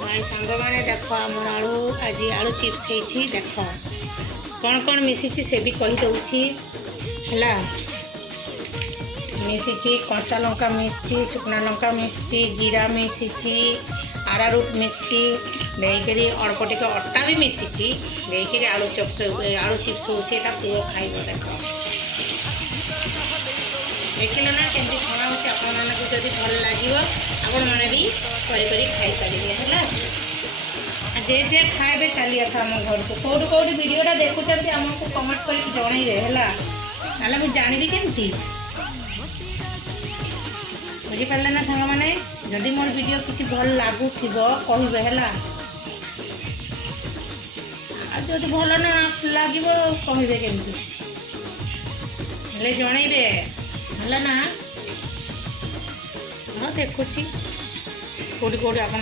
भाई सांग मैंने देख आम आलू आज आलू चिप्स होती देख कौन कौन मिसी से भी कहीदे है मिसी कंचा लंका मिसी सुखना लंका मिसी जीरा मिसी आरारूट मिसी देकरी अल्प टिके अटा भी मिसी देकरी आलू चिप्स होता पुओ खाइब देख देखिल ना केमती छणा हो जब भल लगे आपण मैंने भी खाईपर है जे जे खाए चली आस आम घर को कौट कौट भिडटा देखुं आमको कमेंट कर जनइबे है मुझे जानवी केमती बुझीपारे ना सांग मैंने जदि मोर वीडियो किसी भल लगुव कहे है जदि भल ना लगे कहे केमती जनइबे है ना हाँ देखुची कौटी कौटी आप